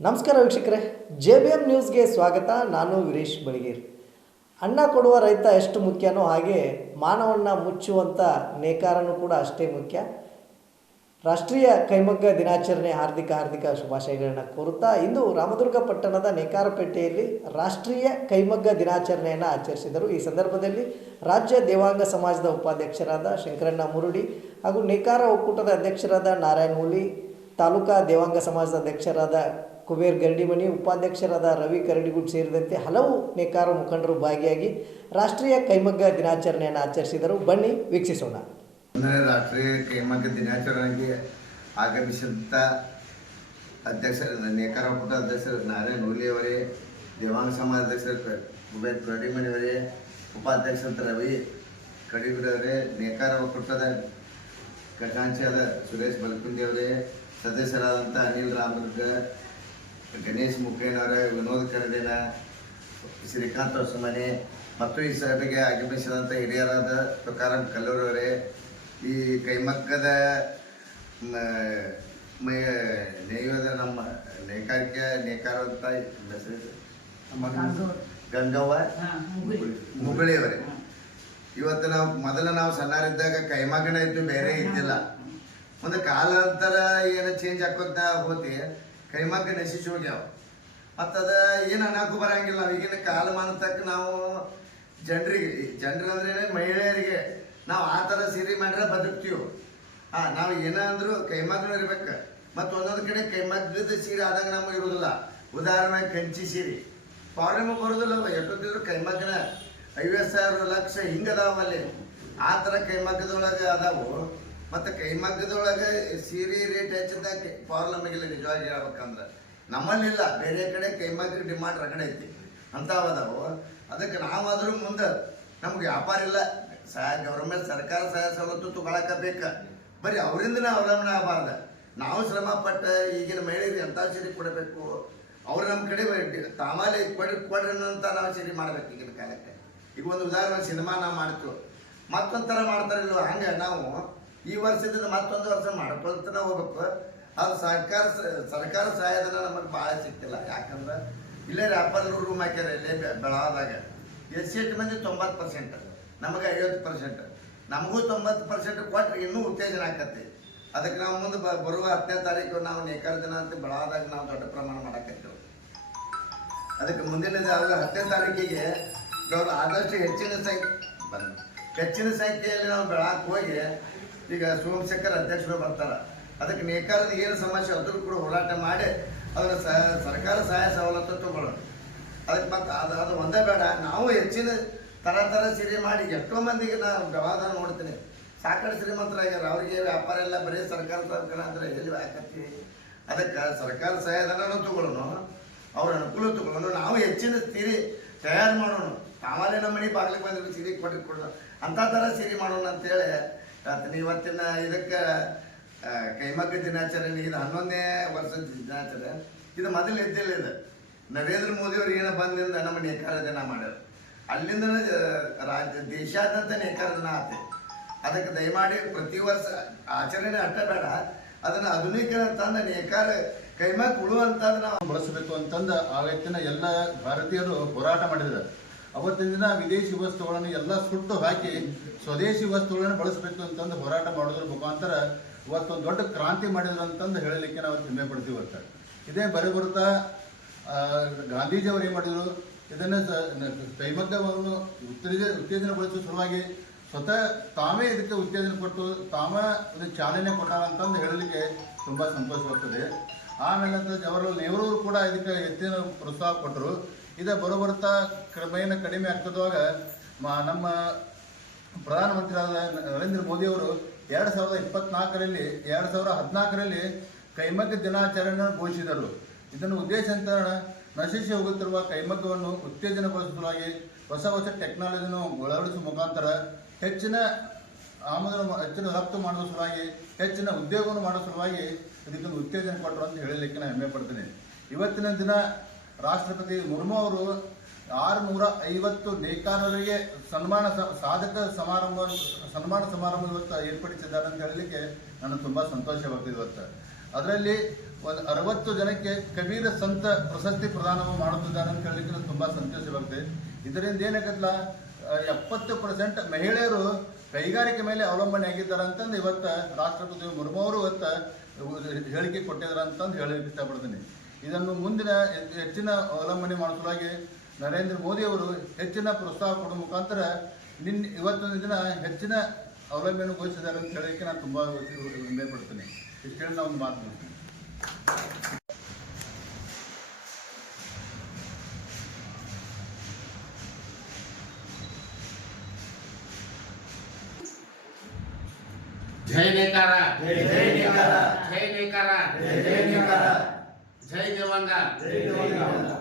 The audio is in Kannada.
ನಮಸ್ಕಾರ ವೀಕ್ಷಕರೇ, ಜೆ ಬಿ ಎಂ ನ್ಯೂಸ್ಗೆ ಸ್ವಾಗತ. ನಾನು ವೀರೇಶ್ ಬಳಿಗೇರ್ ಅನ್ನ ಕೊಡುವ ರೈತ ಎಷ್ಟು ಮುಖ್ಯನೋ ಹಾಗೆ ಮಾನವನ್ನ ಮುಚ್ಚುವಂಥ ನೇಕಾರನು ಕೂಡ ಅಷ್ಟೇ ಮುಖ್ಯ. ರಾಷ್ಟ್ರೀಯ ಕೈಮಗ್ಗ ದಿನಾಚರಣೆ ಹಾರ್ದಿಕ ಹಾರ್ದಿಕ ಶುಭಾಶಯಗಳನ್ನು ಕೋರುತ್ತಾ ಇಂದು ರಾಮದುರ್ಗ ಪಟ್ಟಣದ ನೇಕಾರಪೇಟೆಯಲ್ಲಿ ರಾಷ್ಟ್ರೀಯ ಕೈಮಗ್ಗ ದಿನಾಚರಣೆಯನ್ನು ಆಚರಿಸಿದರು. ಈ ಸಂದರ್ಭದಲ್ಲಿ ರಾಜ್ಯ ದೇವಾಂಗ ಸಮಾಜದ ಉಪಾಧ್ಯಕ್ಷರಾದ ಶಂಕರಣ್ಣ ಮುರುಡಿ ಹಾಗೂ ನೇಕಾರ ಒಕ್ಕೂಟದ ಅಧ್ಯಕ್ಷರಾದ ನಾರಾಯಣ ಹುಲಿ, ತಾಲೂಕಾ ದೇವಾಂಗ ಸಮಾಜದ ಅಧ್ಯಕ್ಷರಾದ ಕುಬೇರ್ ಗರಡಿಮನಿ ಉಪಾಧ್ಯಕ್ಷರಾದ ರವಿ ಕರಡಿಗುಡ್ ಸೇರಿದಂತೆ ಹಲವು ನೇಕಾರ ಮುಖಂಡರು ಭಾಗಿಯಾಗಿ ರಾಷ್ಟ್ರೀಯ ಕೈಮಗ್ಗ ದಿನಾಚರಣೆಯನ್ನು ಆಚರಿಸಿದರು. ಬನ್ನಿ, ವೀಕ್ಷಿಸೋಣ. ರಾಷ್ಟ್ರೀಯ ಕೈಮಗ್ಗ ದಿನಾಚರಣೆಗೆ ಆಗಮಿಸಿದಂಥ ಅಧ್ಯಕ್ಷ, ನೇಕಾರ ಒಕ್ಕೂಟ ಅಧ್ಯಕ್ಷರು ನಾರಾಯಣ ಹುಲಿಯವರೇ ದೇವಾಂಗ ಸಮಾಜ ಅಧ್ಯಕ್ಷರು ಕುಬೇರ್ ಕಡಿಮಣಿಯವರೇ ಉಪಾಧ್ಯಕ್ಷರಂತ ರವಿ ಕಡಿಗುಡವರೇ ನೇಕಾರ ಒಕ್ಕೂಟದ ಖಜಾಂಚಿಯಾದ ಸುರೇಶ್ ಬಲ್ಕುಂದಿಯವರೇ ಸದಸ್ಯರಾದಂಥ ಅನಿಲ್ ರಾಮದುರ್ಗ ಗಣೇಶ್ ಮುಖೇನವರ ವಿನೋದ್ ಕರಡಿನ ಶ್ರೀಕಾಂತ್ ಹೊಸಮನೆ ಮತ್ತು ಈ ಸಭೆಗೆ ಆಗಮಿಸಿದಂಥ ಹಿರಿಯರಾದ ತುಕಾರಾಮ್ ಕಲ್ಲೂರವರೇ ಈ ಕೈಮಗ್ಗದ ಮ- ನೇಯೋದ ನಮ್ಮ ನೇಕಾರಿಕೆ ನೇಕಾರ ಅಂತ ಹೆಸರು ಗಂಗವ್ವ ಮುಗಳಿಯವರೇ. ಇವತ್ತು ನಾವು ಮೊದಲು ನಾವು ಸಣ್ಣರಿದ್ದಾಗ ಕೈಮಗ್ಗನ ಇದ್ದು ಬೇರೆ ಇದ್ದಿಲ್ಲ. ಒಂದು ಕಾಲಾಂತರ ಏನು ಚೇಂಜ್ ಹಾಕೋತ ಹೋತಿ ಕೈಮಗ್ಗ ನಶಿಸಿ ಹೋಗ್ಯಾವ. ಮತ್ತದ ಏನು ಅನ್ನಕ್ಕೂ ಬರಂಗಿಲ್ಲ. ಈಗಿನ ಕಾಲಮಾನ ತಕ್ಕ ನಾವು ಜನರಿಗೆ ಜನರಂದ್ರೆ ಮಹಿಳೆಯರಿಗೆ ನಾವು ಆ ಥರ ಸೀರೆ ಮಾಡ್ರೆ ಬದುಕ್ತೀವಿ. ಹಾ, ನಾವು ಏನ ಅಂದ್ರು ಕೈಮಗ್ಗನ ಇರ್ಬೇಕು. ಮತ್ತು ಒಂದೊಂದು ಕಡೆ ಕೈಮಗ್ಗದ ಸೀರೆ ಆದಾಗ ನಮಗೆ ಇರುವುದಿಲ್ಲ ಉದಾಹರಣೆ ಕಂಚಿ ಸೀರೆ. ಪ್ರಾಬ್ಲಮ್ ಬರೋದಿಲ್ಲ ಎಷ್ಟೊತ್ತಿದ್ರು ಕೈಮಗ್ಗನ ಐವತ್ತು ಸಾವಿರ ಲಕ್ಷ ಹಿಂಗದಾವ ಅಲ್ಲಿ ಆ ಥರ ಕೈಮಗ್ಗದೊಳಗೆ ಅದಾವು. ಮತ್ತು ಕೈಮಗ್ಗದೊಳಗೆ ಸೀರೆ ರೇಟ್ ಹೆಚ್ಚಿದ ಪ್ರಾಬ್ಲಮ್ ಆಗಿಲ್ಲ ನಿಜವಾಗಿ ಹೇಳ್ಬೇಕಂದ್ರೆ ನಮ್ಮಲ್ಲಿಲ್ಲ, ಬೇರೆ ಕಡೆ ಕೈಮಗ್ಗ ಡಿಮಾಂಡ್ ರಗಡೆ ಐತಿ. ಅಂಥವು ಅದಾವು ಅದಕ್ಕೆ ನಾವಾದರೂ ಮುಂದೆ ನಮ್ಗೆ ವ್ಯಾಪಾರ ಇಲ್ಲ. ಸಹಾಯ, ಗೌರ್ಮೆಂಟ್ ಸರ್ಕಾರ ಸಹಾಯ ಸವಲತ್ತು ತಗೊಳಕ ಬೇಕ ಬರೀ ಅವರಿಂದ ಅವಲಂಬನೆ ಆಗಬಾರ್ದು. ನಾವು ಶ್ರಮ ಪಟ್ಟ ಈಗಿನ ಮಹಿಳೆಯರಿಗೆ ಎಂಥ ಸೀರೆ ಕೊಡಬೇಕು? ಅವ್ರು ನಮ್ಮ ಕಡೆ ತಾಮಾಲೆ ಕೊಡ್ರಿ ಕೊಡ್ರಿ ಅಂತ ನಾವು ಸೀರೆ ಮಾಡ್ಬೇಕು ಈಗಿನ ಕಾಲಕ್ಕೆ. ಈಗ ಒಂದು ಉದಾಹರಣೆ ಸಿನಿಮಾ ನಾವು ಮಾಡ್ತೀವಿ. ಮತ್ತೊಂಥರ ಮಾಡ್ತಾರಿಲ್ವ? ಹಂಗೆ ನಾವು ಈ ವರ್ಷದಿಂದ ಮತ್ತೊಂದು ವರ್ಷ ಮಾಡ್ಕೊಳ್ತಾನೆ ಹೋಗ್ಬೇಕು. ಅದು ಸರ್ಕಾರ ಸರ್ಕಾರ ಸಹಾಯಧನ ನಮಗೆ ಭಾಳ ಸಿಕ್ತಿಲ್ಲ ಯಾಕಂದ್ರೆ ಇಲ್ಲೇ ವ್ಯಾಪಾರ ರೂಮ್ ಹಾಕ್ಯಾರ, ಇಲ್ಲೇ ಬೆಳಗಾದಾಗ ಎಸ್ ಸಿ ಮಂದಿ ತೊಂಬತ್ತು ಪರ್ಸೆಂಟ್ ನಮಗೆ ಐವತ್ತು ಪರ್ಸೆಂಟ್ ನಮಗೂ ತೊಂಬತ್ತು ಪರ್ಸೆಂಟ್ ಕೊಟ್ಟರೆ ಇನ್ನೂ ಉತ್ತೇಜನ ಆಕತಿ ಅದಕ್ಕೆ ನಾವು ಮುಂದೆ ಬರುವ ಹತ್ತನೇ ತಾರೀಕು ನಾವು ನೇಕಾರ ದಿನ ಅಂತ ಬೆಳಗಾದಾಗ ನಾವು ದೊಡ್ಡ ಪ್ರಮಾಣ ಮಾಡಕತ್ತೇವೆ. ಅದಕ್ಕೆ ಮುಂದಿನ ಹತ್ತನೇ ತಾರೀಕಿಗೆ ನಾವು ಆದಷ್ಟು ಹೆಚ್ಚಿನ ಸಂಖ್ಯೆ, ಹೆಚ್ಚಿನ ಸಂಖ್ಯೆಯಲ್ಲಿ ನಾವು ಬೆಳಕ್ಕೆ ಹೋಗಿ ಈಗ ಸೋಮಶೇಖರ್ ಅಧ್ಯಕ್ಷರು ಬರ್ತಾರೆ. ಅದಕ್ಕೆ ನೇಕಾರದ ಏನು ಸಮಸ್ಯೆ ಅದ್ರೂ ಕೂಡ ಹೋರಾಟ ಮಾಡಿ ಅದರ ಸರ್ಕಾರ ಸಹಾಯ ಸವಲತ್ತು ತಗೊಳ್ಳೋಣ. ಅದಕ್ಕೆ ಮತ್ತೆ ಅದು ಅದು ಒಂದೇ ಬೇಡ, ನಾವು ಹೆಚ್ಚಿನ ಥರ ಥರ ಸೀರೆ ಮಾಡಿ ಎಷ್ಟೋ ಮಂದಿಗೆ ನಾನು ವ್ಯವಹಾರ ನೋಡ್ತೀನಿ. ಸಾಕಷ್ಟು ಶ್ರೀಮಂತರಾಗ್ಯಾರ, ಅವ್ರಿಗೆ ವ್ಯಾಪಾರ ಎಲ್ಲ ಬರೀ ಸರ್ಕಾರ ಸರ್ಕಾರ ಅಂದ್ರೆ ಎಲ್ಲಿ ಹಾಕತ್ತೀವಿ ಅದಕ್ಕೆ ಸರ್ಕಾರ ಸಹಾಯಧನನೂ ತಗೊಳ್ಳೋಣ, ಅವ್ರ ಅನುಕೂಲ ತಗೊಳ್ಳೋಣ, ನಾವು ಹೆಚ್ಚಿನ ಸೀರೆ ತಯಾರು ಮಾಡೋಣ. ತಾವಲ್ಲೇ ನಮ್ಮ ಮನೆ ಬಾಗ್ಲಿಗೆ ಬಂದ್ರೆ ಸೀರೆ ಕೊಟ್ಟು ಕೊಡೋಣ ಅಂಥ ಥರ ಸೀರೆ ಮಾಡೋಣ ಅಂತೇಳಿ ಹೇಳ್ತೀನಿ ಇವತ್ತಿನ ಇದಕ್ಕೆ ಆ, ಕೈಮಗ್ಗ ದಿನಾಚರಣೆ ಇದು ಹನ್ನೊಂದನೇ ವರ್ಷದ ದಿನಾಚರಣೆ. ಇದು ಮೊದಲು ಇದ್ದಿಲ್ಲ ಇದು. ನರೇಂದ್ರ ಮೋದಿ ಅವ್ರು ಏನೋ ಬಂದಿಂದ ನಮ್ಮ ನೇಕಾರ ದಿನ ಮಾಡ್ಯಾರ. ಅಲ್ಲಿಂದ ರಾಜ್ಯ ದೇಶಾದ್ಯಂತ ನೇಕಾರ ದಿನ ಆತ. ಅದಕ್ಕೆ ದಯಮಾಡಿ ಪ್ರತಿ ವರ್ಷ ಆಚರಣೆ ಅಟ್ಟ ಬೇಡ ಅದನ್ನ ಆಧುನೀಕರಣ ತಂದ ನೇಕಾರ ಕೈಮಗ್ಗ ಅಂತಂದ ನಾವು ಬಳಸಬೇಕು ಅಂತಂದ ವ್ಯಕ್ತಿನ ಎಲ್ಲ ಭಾರತೀಯರು ಹೋರಾಟ ಮಾಡಿದ್ದಾರೆ. ಅವತ್ತಿನ ದಿನ ವಿದೇಶಿ ವಸ್ತುಗಳನ್ನು ಎಲ್ಲ ಸುಟ್ಟು ಹಾಕಿ ಸ್ವದೇಶಿ ವಸ್ತುಗಳನ್ನು ಬಳಸಬೇಕು ಅಂತಂದು ಹೋರಾಟ ಮಾಡೋದ್ರ ಮುಖಾಂತರ ಇವತ್ತೊಂದು ದೊಡ್ಡ ಕ್ರಾಂತಿ ಮಾಡಿದ್ರು ಅಂತಂದು ಹೇಳಲಿಕ್ಕೆ ನಾವು ಹೆಮ್ಮೆ ಪಡ್ತೀವಿ ಅಂತ ಇದೇ ಬರೀ ಬರ್ತಾ ಆ, ಗಾಂಧೀಜಿಯವರು ಏನು ಮಾಡಿದ್ರು? ಇದನ್ನು ಕೈಮಗ್ಗವನ್ನು ಉತ್ತೇಜ ಉತ್ತೇಜನಗೊಳಿಸುವ ಸಲುವಾಗಿ ಸ್ವತಃ ತಾವೇ ಇದಕ್ಕೆ ಉತ್ತೇಜನ ಕೊಟ್ಟು ತಾವ ಒಂದು ಚಾಲನೆ ಕೊಟ್ಟಾರ ಅಂತಂದು ಹೇಳಲಿಕ್ಕೆ ತುಂಬ ಸಂತೋಷವಾಗ್ತದೆ. ಆಮೇಲೆ ಜವಾಹರ್ಲಾಲ್ ನೆಹರು ಕೂಡ ಇದಕ್ಕೆ ಹೆಚ್ಚಿನ ಪ್ರೋತ್ಸಾಹ ಕೊಟ್ಟರು. ಇದು ಬರೋಬರ್ತಾ ಕ್ರಮೇಣ ಕಡಿಮೆ ಆಗ್ತದವಾಗ ಮಾ ನಮ್ಮ ಪ್ರಧಾನಮಂತ್ರಿಯಾದ ನರೇಂದ್ರ ಮೋದಿ ಅವರು ಎರಡು ಸಾವಿರದ ಇಪ್ಪತ್ನಾಲ್ಕರಲ್ಲಿ, ಎರಡು ಸಾವಿರದ ಹದಿನಾಲ್ಕರಲ್ಲಿ ಕೈಮಗ್ಗ ದಿನಾಚರಣೆ ಘೋಷಿಸಿದರು. ಇದನ್ನು ಉದ್ದೇಶ ಅಂತ ನಶಿಸಿ ಹೋಗುತ್ತಿರುವ ಕೈಮಗ್ಗವನ್ನು ಉತ್ತೇಜನಗೊಳಿಸುವ ಸಲುವಾಗಿ ಹೊಸ ಹೊಸ ಟೆಕ್ನಾಲಜಿಯನ್ನು ಅಳವಡಿಸುವ ಮುಖಾಂತರ ಹೆಚ್ಚಿನ ಆಮದು ಹೆಚ್ಚಿನ ರಫ್ತು ಮಾಡುವ ಸಲುವಾಗಿ, ಹೆಚ್ಚಿನ ಉದ್ಯೋಗವನ್ನು ಮಾಡುವ ಸಲುವಾಗಿ ಇದಕ್ಕೊಂದು ಉತ್ತೇಜನ ಕೊಟ್ಟರು ಅಂತ ಹೇಳಲಿಕ್ಕೆ ನಾನು ಹೆಮ್ಮೆ ಪಡ್ತೀನಿ ಇವತ್ತಿನ ದಿನ ರಾಷ್ಟ್ರಪತಿ ಮುರ್ಮು ಅವರು ಆರುನೂರ ಐವತ್ತು ನೇಕಾರರಿಗೆ ಸನ್ಮಾನ ಸಾಧಕ ಸಮಾರಂಭ, ಸನ್ಮಾನ ಸಮಾರಂಭ ಇವತ್ತು ಏರ್ಪಡಿಸಿದ್ದಾರೆ ಅಂತ ಹೇಳಲಿಕ್ಕೆ ನನಗೆ ತುಂಬ ಸಂತೋಷವಾಗ್ತಿದೆ ಇವತ್ತು ಅದರಲ್ಲಿ ಒಂದು ಅರವತ್ತು ಜನಕ್ಕೆ ಕಬೀರ ಸಂತ ಪ್ರಶಸ್ತಿ ಪ್ರದಾನ ಮಾಡುತ್ತಿದ್ದಾರೆ ಅಂತ ಹೇಳಲಿಕ್ಕೆ ನನಗೆ ತುಂಬಾ ಸಂತೋಷವಾಗ್ತದೆ ಇದರಿಂದ ಏನಾಗತ್ತಲ್ಲ ಎಪ್ಪತ್ತು ಪರ್ಸೆಂಟ್ ಮಹಿಳೆಯರು ಕೈಗಾರಿಕೆ ಮೇಲೆ ಅವಲಂಬನೆ ಆಗಿದ್ದಾರೆ ಅಂತಂದು ಇವತ್ತು ರಾಷ್ಟ್ರಪತಿ ಮುರ್ಮು ಅವರು ಇವತ್ತು ಹೇಳಿಕೆ ಕೊಟ್ಟಿದ್ದಾರೆ ಅಂತಂದು ಹೇಳಲಿಕ್ಕೆ ಇಷ್ಟಪಡ್ತೀನಿ. ಇದನ್ನು ಮುಂದಿನ ಹೆಚ್ಚಿನ ಅವಲಂಬನೆ ಮಾಡಿಸಲಾಗಿ ನರೇಂದ್ರ ಮೋದಿ ಅವರು ಹೆಚ್ಚಿನ ಪ್ರೋತ್ಸಾಹ ಕೊಡುವ ಮುಖಾಂತರ ನಿನ್ನ ಇವತ್ತಿನ ದಿನ ಹೆಚ್ಚಿನ ಅವಲಂಬನೆ ಘೋಷಿಸಿದ್ದಾರೆ ಅಂತ ಹೇಳೋಕ್ಕೆ ನಾನು ತುಂಬ ಹೆಮ್ಮೆ ಪಡ್ತೇನೆ ಇಷ್ಟು ಹೇಳಿ ಒಂದು ಮಾತು ಮಾಡ್ತೀನಿ ಜೈ ನೇಕಾರ ಜೈ ಜೈ ನೇಕಾರ. ಜೈ ನೇಕಾರ ಜೈ ಜೈ ನೇಕಾರ. ಜೈ ದೇವಂಗ ಜೈ ದೇವಂಗ.